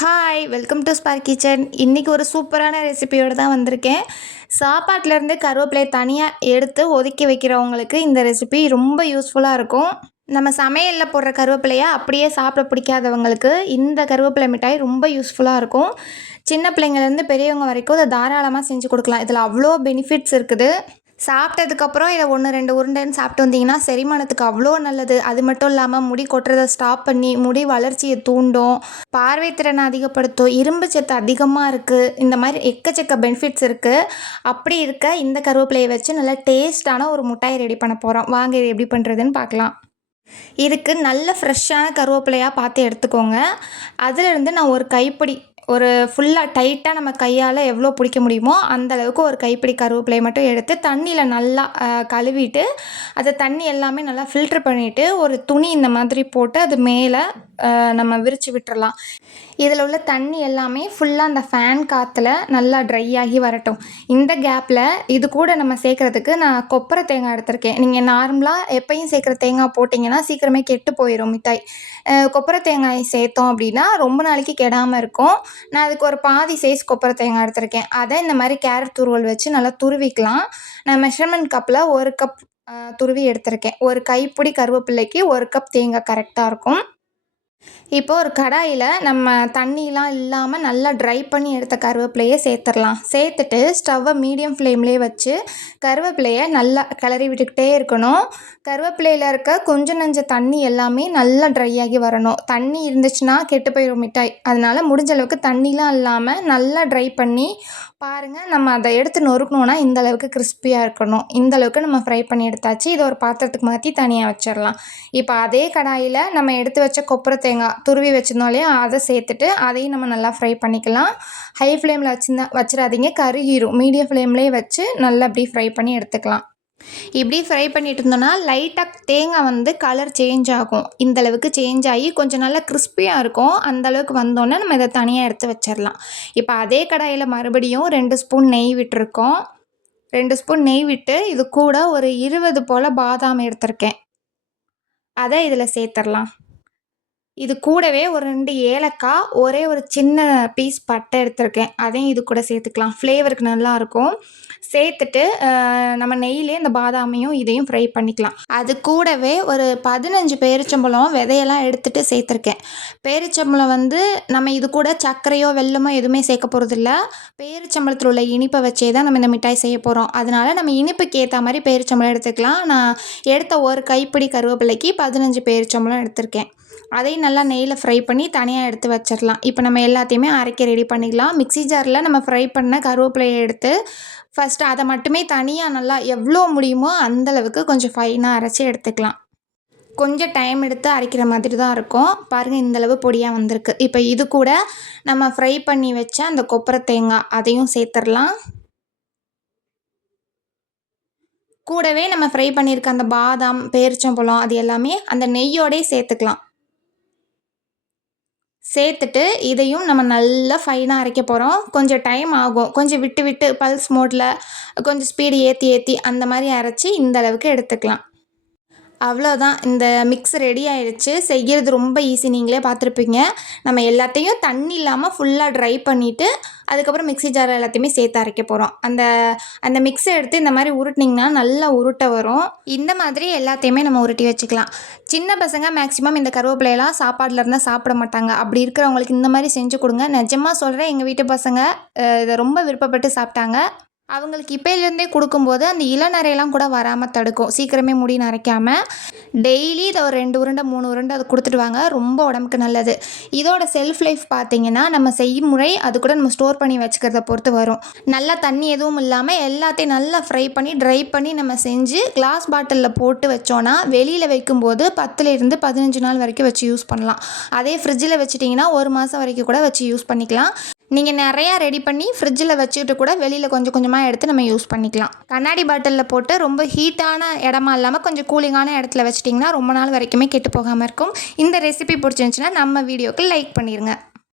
Hi welcome to spark kitchen. இன்றைக்கி ஒரு சூப்பரான ரெசிபியோடு தான் வந்திருக்கேன். சாப்பாட்டிலேருந்து கருவேப்பிலையை தனியாக எடுத்து ஒதுக்கி வைக்கிறவங்களுக்கு இந்த ரெசிபி ரொம்ப யூஸ்ஃபுல்லாக இருக்கும். நம்ம சமையலில் போடுற கருவேப்பிலையை அப்படியே சாப்பிட பிடிக்காதவங்களுக்கு இந்த கருவேப்பிலை மிட்டாய் ரொம்ப யூஸ்ஃபுல்லாக இருக்கும். சின்ன பிள்ளைங்கள்லேருந்து பெரியவங்க வரைக்கும் இதை தாராளமாக செஞ்சு கொடுக்கலாம். இதில் அவ்வளோ பெனிஃபிட்ஸ் இருக்குது. சாப்பிட்டதுக்கப்புறம் இதை 1-2 உருண்டைன்னு சாப்பிட்டு வந்தீங்கன்னா செரிமானத்துக்கு அவ்வளோ நல்லது. அது மட்டும் இல்லாமல் முடி கொட்டுறதை ஸ்டாப் பண்ணி முடி வளர்ச்சியை தூண்டும், பார்வை திறனை அதிகப்படுத்தும், இரும்பு சத்து அதிகமாக இருக்குது. இந்த மாதிரி எக்கச்சக்க பெனிஃபிட்ஸ் இருக்குது. அப்படி இருக்க இந்த கருவேப்பிலையை வச்சு நல்லா டேஸ்டான ஒரு மிட்டாயை ரெடி பண்ண போகிறோம். வாங்க இது எப்படி பண்ணுறதுன்னு பார்க்கலாம். இதுக்கு நல்ல ஃப்ரெஷ்ஷான கருவேப்பிலையாக பார்த்து எடுத்துக்கோங்க. அதிலிருந்து நான் ஒரு கைப்பிடி, ஒரு ஃபுல்லாக டைட்டாக நம்ம கையால் எவ்வளோ பிடிக்க முடியுமோ அந்தளவுக்கு ஒரு கைப்பிடி கருவேப்பிலையை மட்டும் எடுத்து தண்ணியில் நல்லா கழுவிட்டு அதை தண்ணி எல்லாமே நல்லா ஃபில்ட்ரு பண்ணிவிட்டு ஒரு துணி இந்த மாதிரி போட்டு அது மேலே நம்ம விரித்து விட்டுறலாம். இதில் உள்ள தண்ணி எல்லாமே ஃபுல்லாக அந்த ஃபேன் காற்றுல நல்லா ட்ரை ஆகி வரட்டும். இந்த கேப்பில் இது கூட நம்ம சேர்க்குறதுக்கு நான் கொப்பரை தேங்காய் எடுத்திருக்கேன். நீங்கள் நார்மலாக எப்பயும் சேர்க்குற தேங்காய் போட்டிங்கன்னா சீக்கிரமே கெட்டு போயிடும் மிட்டாய். கொப்பரை தேங்காய் சேர்த்தோம் அப்படின்னா ரொம்ப நாளைக்கு கெடாமல் இருக்கும். நான் அதுக்கு ஒரு பாதி சைஸ் கொப்பரை தேங்காய் எடுத்திருக்கேன். அதை இந்த மாதிரி கேரட் துருவல் வச்சு நல்லா துருவிக்கலாம். நான் மெஷர்மெண்ட் கப்பில் 1 கப் துருவி எடுத்திருக்கேன். ஒரு கைப்பிடி கருவேப்பிலைக்கு 1 கப் தேங்காய் கரெக்டாக இருக்கும். இப்போ ஒரு கடாயில் நம்ம தண்ணிலாம் இல்லாமல் நல்லா ட்ரை பண்ணி எடுத்த கருவேப்பிலையை சேர்த்துடலாம். சேர்த்துட்டு ஸ்டவ்வை மீடியம் ஃப்ளேம்லேயே வச்சு கருவேப்பிலையை நல்லா கிளறி விட்டுக்கிட்டே இருக்கணும். கருவேப்பிலையில் இருக்க கொஞ்சம் நஞ்ச தண்ணி எல்லாமே நல்லா ட்ரை ஆகி வரணும். தண்ணி இருந்துச்சுன்னா கெட்டு போயிடும் மிட்டாய். அதனால் முடிஞ்ச அளவுக்கு தண்ணிலாம் இல்லாமல் நல்லா ட்ரை பண்ணி பாருங்கள். நம்ம அதை எடுத்து நொறுக்கணுன்னா இந்தளவுக்கு கிறிஸ்பியாக இருக்கணும். இந்தளவுக்கு நம்ம ஃப்ரை பண்ணி எடுத்தாச்சு. இதை ஒரு பாத்திரத்துக்கு மாற்றி தனியாக வச்சிடலாம். இப்போ அதே கடாயில் நம்ம எடுத்து வச்ச கொப்பரை தேங்காய் துருவி வச்சுருந்தோம் இல்லையா, அதை சேர்த்துட்டு அதையும் நம்ம நல்லா ஃப்ரை பண்ணிக்கலாம். ஹை ஃப்ளேமில் வச்சிடாதீங்க, கருகிரும். மீடியம் ஃப்ளேம்லேயே வச்சு நல்லா அப்படி ஃப்ரை பண்ணி எடுத்துக்கலாம். இப்படி ஃப்ரை பண்ணிட்டு இருந்தோன்னா லைட்டாக தேங்காய் கலர் சேஞ்ச் ஆகும். இந்தளவுக்கு சேஞ்ச் ஆகி கொஞ்சம் நல்லா கிறிஸ்பியாக இருக்கும். அந்தளவுக்கு வந்தோன்னே நம்ம இதை தனியாக எடுத்து வச்சிடலாம். இப்போ அதே கடாயில் மறுபடியும் 2 ஸ்பூன் நெய் விட்டுருக்கோம். 2 ஸ்பூன் நெய் விட்டு இது கூட ஒரு 20 போல் பாதாம் எடுத்திருக்கேன். அதை இதில் சேர்த்துடலாம். இது கூடவே ஒரு 2 ஏலக்காய், ஒரே ஒரு சின்ன பீஸ் பட்டை எடுத்திருக்கேன். அதையும் இது கூட சேர்த்துக்கலாம். ஃப்ளேவருக்கு நல்லாயிருக்கும். சேர்த்துட்டு நம்ம நெய்யிலே இந்த பாதாமையும் இதையும் ஃப்ரை பண்ணிக்கலாம். அது கூடவே ஒரு 15 பேரிச்சம்பழம் விதையெல்லாம் எடுத்துகிட்டு சேர்த்துருக்கேன். பேரிச்சம்பழம் நம்ம இது கூட சர்க்கரையோ வெல்லமோ எதுவுமே சேர்க்க போகிறதில்ல. பேரிச்சம்பழத்தில் உள்ள இனிப்பை வச்சே தான் நம்ம இந்த மிட்டாய் செய்ய போகிறோம். அதனால் நம்ம இனிப்புக்கு ஏற்ற மாதிரி பேரிச்சம்பழம் எடுத்துக்கலாம். நான் எடுத்த ஒரு கைப்பிடி கருவேப்பிலைக்கு 15 பேரிச்சம்பழம் எடுத்திருக்கேன். அதையும் நல்லா நெய்யில் ஃப்ரை பண்ணி தனியாக எடுத்து வச்சிடலாம். இப்போ நம்ம எல்லாத்தையுமே அரைக்க ரெடி பண்ணிக்கலாம். மிக்ஸி ஜாரில் நம்ம ஃப்ரை பண்ண கருவேப்பிலையை எடுத்து ஃபஸ்ட்டு அதை மட்டுமே தனியாக நல்லா எவ்வளோ முடியுமோ அந்தளவுக்கு கொஞ்சம் ஃபைனாக அரைச்சி எடுத்துக்கலாம். கொஞ்சம் டைம் எடுத்து அரைக்கிற மாதிரி தான் இருக்கும். பாருங்கள், இந்தளவு பொடியாக வந்திருக்கு. இப்போ இது கூட நம்ம ஃப்ரை பண்ணி வச்ச அந்த கொப்பரை தேங்காய் அதையும் சேர்த்துடலாம். கூடவே நம்ம ஃப்ரை பண்ணியிருக்க அந்த பாதாம், பேரிச்சம்பழம் அது எல்லாமே அந்த நெய்யோடே சேர்த்துக்கலாம். சேர்த்துட்டு இதையும் நம்ம நல்லா ஃபைனாக அரைக்க போகிறோம். கொஞ்சம் டைம் ஆகும். கொஞ்சம் விட்டு விட்டு பல்ஸ் மோடில் கொஞ்சம் ஸ்பீடு ஏற்றி அந்த மாதிரி அரைச்சி இந்த அளவுக்கு எடுத்துக்கலாம். அவ்வளோதான், இந்த மிக்ஸ் ரெடி ஆகிடுச்சு. செய்கிறது ரொம்ப ஈஸி, நீங்களே பார்த்துருப்பீங்க. நம்ம எல்லாத்தையும் தண்ணி இல்லாமல் ஃபுல்லாக ட்ரை பண்ணிவிட்டு அதுக்கப்புறம் மிக்ஸி ஜார் எல்லாத்தையுமே சேர்த்து அரைக்க போகிறோம். அந்த மிக்ஸை எடுத்து இந்த மாதிரி உருட்டினீங்கன்னா நல்லா உருட்ட வரும். இந்த மாதிரி எல்லாத்தையுமே நம்ம உருட்டி வச்சுக்கலாம். சின்ன பசங்க மேக்ஸிமம் இந்த கருவேப்பிலையெல்லாம் சாப்பாடில் இருந்தால் சாப்பிட மாட்டாங்க. அப்படி இருக்கிறவங்களுக்கு இந்த மாதிரி செஞ்சு கொடுங்க. நிஜமாக சொல்கிறேன், எங்கள் வீட்டு பசங்க இதை ரொம்ப விருப்பப்பட்டு சாப்பிட்டாங்க. அவங்களுக்கு இப்போலேருந்தே கொடுக்கும்போது அந்த இளநரையெல்லாம் கூட வராமல் தடுக்கும். சீக்கிரமே முடி நரைக்காமல் டெய்லி இதை ஒரு 2 உருண்டை 3 உருண்டை அதை கொடுத்துட்டு வாங்க. ரொம்ப உடம்புக்கு நல்லது. இதோட செல்ஃப் லைஃப் பார்த்திங்கன்னா நம்ம செய்முறை அது கூட நம்ம ஸ்டோர் பண்ணி வச்சுக்கிறத பொறுத்து வரும். நல்லா தண்ணி எதுவும் இல்லாமல் எல்லாத்தையும் நல்லா ஃப்ரை பண்ணி ட்ரை பண்ணி நம்ம செஞ்சு கிளாஸ் பாட்டிலில் போட்டு வச்சோன்னா வெளியில் வைக்கும்போது 10லேருந்து 15 நாள் வரைக்கும் வச்சு யூஸ் பண்ணலாம். அதே ஃப்ரிட்ஜில் வச்சுட்டிங்கன்னா 1 மாதம் வரைக்கும் கூட வச்சு யூஸ் பண்ணிக்கலாம். நீங்கள் நிறையா ரெடி பண்ணி ஃப்ரிட்ஜில் வச்சுக்கிட்டு கூட வெளியில் கொஞ்சம் கொஞ்சமாக எடுத்து நம்ம யூஸ் பண்ணிக்கலாம். கண்ணாடி பாட்டிலில் போட்டு ரொம்ப ஹீட்டான இடமா இல்லாமல் கொஞ்சம் கூலிங்கான இடத்துல வச்சிட்டிங்கன்னா ரொம்ப நாள் வரைக்குமே கெட்டு போகாமல் இருக்கும். இந்த ரெசிபி பிடிச்சிருந்துச்சின்னா நம்ம வீடியோக்கு லைக் பண்ணிடுங்க.